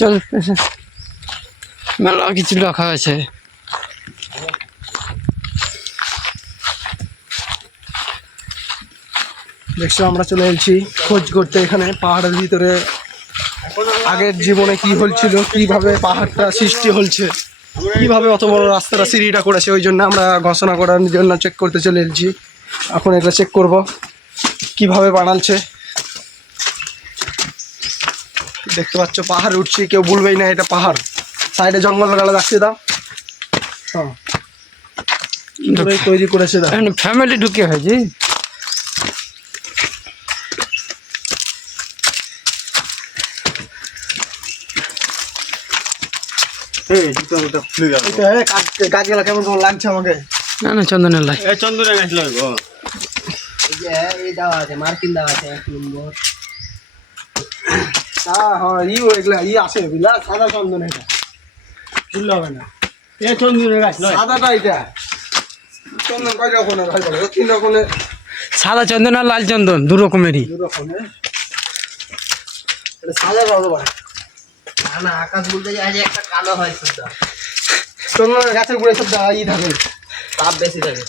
চল মেলা কিছু রাখা আছে। দেখছো আমরা চলে এসেছি খোঁজ করতে এখানে পাহাড়ের ভিতরে আগের জীবনে কি হয়েছিল, কিভাবে পাহাড়টা সৃষ্টি হচ্ছে, কিভাবে অত বড় রাস্তাটা সিঁড়িটা করেছে। ওই জন্য আমরা ঘোষণা করার জন্য চেক করতে চলে এসেছি। এখন এটা চেক করব কিভাবে বানাচ্ছে। দেখতে পাচ্ছ পাহাড় উঠছি, কেউ বলবেই না এটা পাহাড়। সাইডে জঙ্গল গালা যাচ্ছে দাও। হ্যাঁ তৈরি করেছে দাও। ফ্যামিলি ঢুকে হয়েছে। গাছগুলা কেমন কেমন লাগছে আমাকে? না না চন্দনের লাই। চন্দনের গাছ লাগবো। এই দেওয়া আছে, মার্কিন দেওয়া আছে 1 নম্বর। হ্যাঁ ই আছে বুঝলা, সাদা চন্দন এটা বুঝলে হবে না। এই চন্দনের গাছ নয়, সাদাটা এটা চন্দন কয় রকমের হয় বলো? 3 রকমের। সাদা চন্দন আর লাল চন্দন 2 রকমেরই। 2 রকমের। এটা সাদা ভালো ভাই না, আকাশ বলতে যে আজ একটা কালো হয় সুদ্ধা। চন্দনের গাছের উপরে সব ই থাকে, তাপ বেশি থাকে।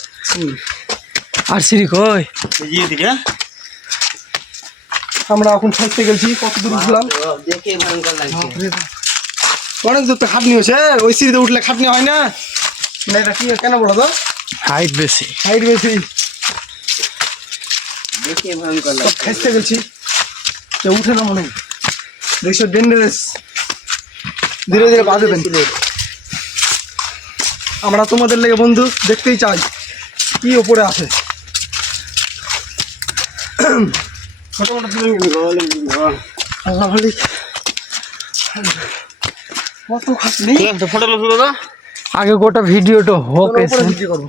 আর সিঁড়ি কই? এই দিকে আমরা এখন ছুটতে গেছি, কত দূর উঠলাম দেখে ভয়ঙ্কর লাগছে। অনেক দূর তো খাটনি হয়েছে। ওই সিঁড়িতে উঠলে খাটনি হয় না। মানে এটা কি কেন বলো তো? হাইট বেশি। হাইট বেশি। দেখে ভয়ঙ্কর সব লাগছে। খেসতে গেছি, কেউ উঠে না মনে। দেখছো ডেঞ্জারাস, ধীরে ধীরে বাজে দেন। আমরা তোমাদের লেগে বন্ধু দেখতেই চাই কি ওপরে আছে। মোটামুটি আল্লাহ মালিক কত খাটনি। ফটো তুলো তো। আগে গোটা ভিডিওটা হোক। উপরে ভিডিও করবো।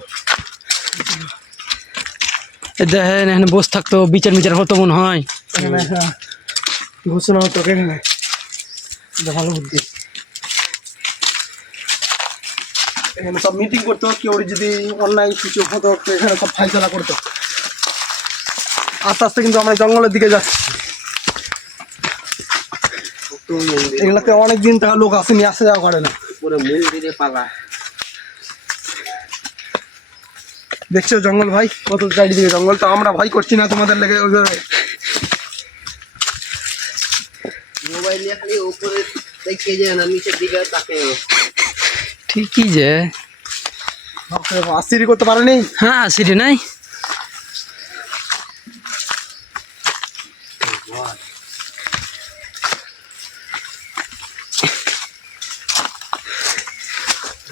দেখেন এখানে বসে থাকতো, বিচার বিচার হতো মনে হয়। এখানে ঘোষণা হতো এখানে। ভালো বুদ্ধি। এখানে সব মিটিং করতো, কেউ যদি অন্যায় কিছু হতো এখানে সব ফাইসলা করতো। আস্তে আস্তে কিন্তু আমরা জঙ্গলের দিকে যাচ্ছি। এগুলাতে অনেকদিন থেকে লোক আসেনি, আসা যাওয়া করে না। পুরো মন্দিরে পালা। দেখছো জঙ্গল ভাই, কত চারিদিকে জঙ্গল। তো আমরা ভয় করছি না তোমাদের লেগে। ওইভাবে মোবাইল নিয়ে খালি উপরে দেখে যায় না, নিচের দিকে তাকে। ঠিকই যে আস্তিরি করতে পারেনি। হ্যাঁ সিঁড়ি নাই।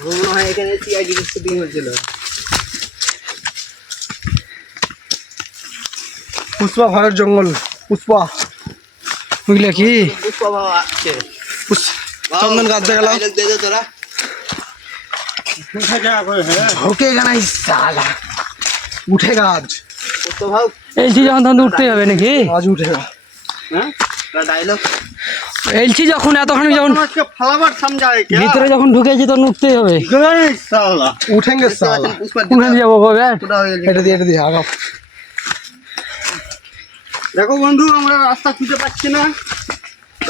মনে হয় এখানে সিআইডি শুটিং হয়েছিল। পুষ্পা ভয়ের জঙ্গল। পুষ্পা বুঝলে কি পুষ্পা বাবা আছে। চন্দন গাছ দেখা গেল। দে দে তোরা। ঢোকে গানাই সালা, উঠে গাছ। পুষ্পা ভাও। এলছি যখন তখন উঠতেই হবে নাকি? আজ উঠে গা। হ্যাঁ ডায়লগ। এলছি যখন এতখানি যখন আজকে ফালাবার সমঝায় কি ভিতরে যখন ঢুকেছি তখন উঠতেই হবে। সালা উঠেঙ্গে সালা। পুষ্পা কোনখানে যাবো কবে? এটা দিয়ে আগাও। দেখো বন্ধু, আমরা রাস্তা খুঁজে পাচ্ছি না।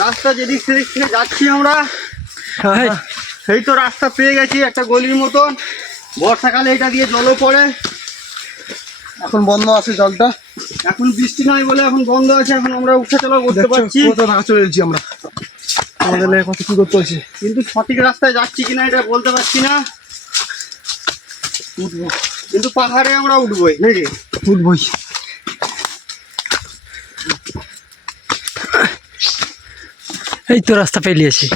রাস্তা যেদিক সেদিক থেকে যাচ্ছি আমরা। হ্যাঁ, সেই তো রাস্তা পেয়ে গেছি একটা গলির মতন। বর্ষাকালে এটা দিয়ে জলও পড়ে। এখন বন্ধ আছে জলটা। এখন বৃষ্টি নাই বলে এখন বন্ধ আছে। এখন আমরা উঠে চলা করতে দেখছো পারছি, কত টাকা চলে এসেছি আমরা। আমাদের লেগে কত কি করতে হয়েছে। কিন্তু সঠিক রাস্তায় যাচ্ছি কিনা এটা বলতে পারছি না। উঠবো, কিন্তু পাহাড়ে আমরা উঠবোই নাকি? উঠবই। এই তো রাস্তা পেলিয়েছি।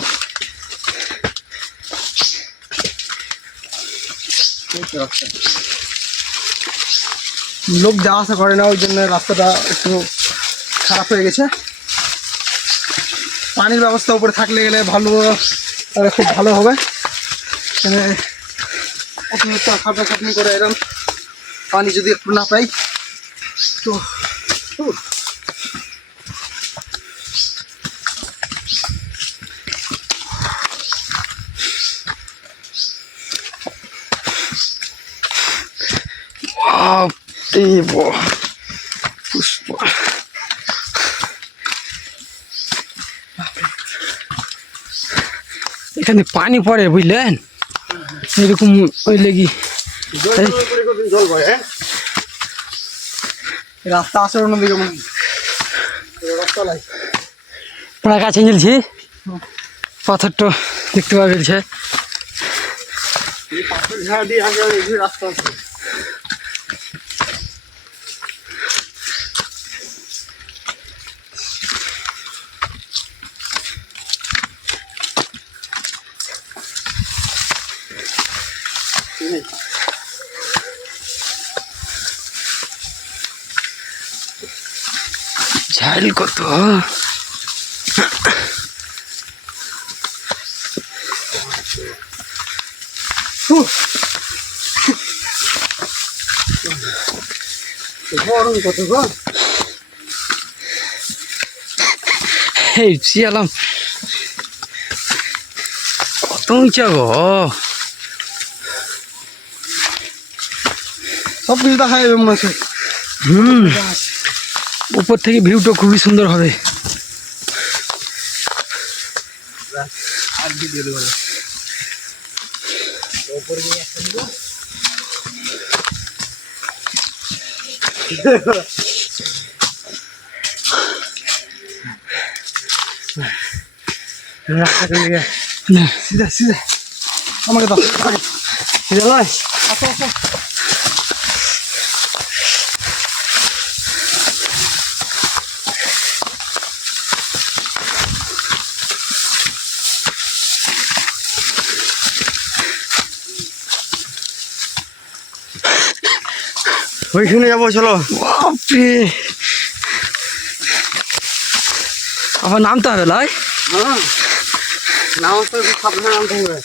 লোক যাওয়া আসা করে না, ওই জন্য রাস্তাটা একটু খারাপ হয়ে গেছে। পানির ব্যবস্থা উপরে থাকলে গেলে ভালো, খুব ভালো হবে। এখানে অতিরিক্ত খাটাখাটনি করে এরকম পানি যদি একটু না পাই তো পুষ্পা এখানে পানি পড়ে বুঝলেন, এরকম ওই লেগি জল ভয় হ্যাঁ রাস্তা আছে অন্যদিকে মনে হয়। রাস্তা নাই পড়া কাছে গেলছি, পাথরটা দেখতে পাওয়া গেছে। এই পাথর ঝাড় দিয়ে আগে এই রাস্তা আছে। ঝাল কত, গরম কত গো এই শিয়ালাম কত উঁচা গো। সব কিছু দেখা যাবে মনে হচ্ছে। উপর থেকে ভিউটা খুবই সুন্দর হবে। আর ভিডিও দেবো না। না সিধা সিধা আমাকে দাও এটা লয়, আসো আসো ওইখানে যাবো চলো। বাপরে আবার নামতে হবে লয়। হ্যাঁ নাম তো সাবধানে নামতে হবে।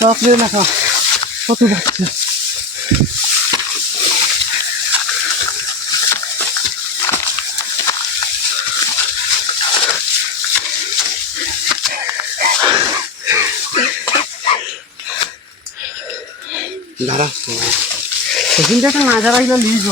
তাড়াতাড়ি লেখা কত যাচ্ছে। দাঁড়া সেখানটা একটা না যারা লিজ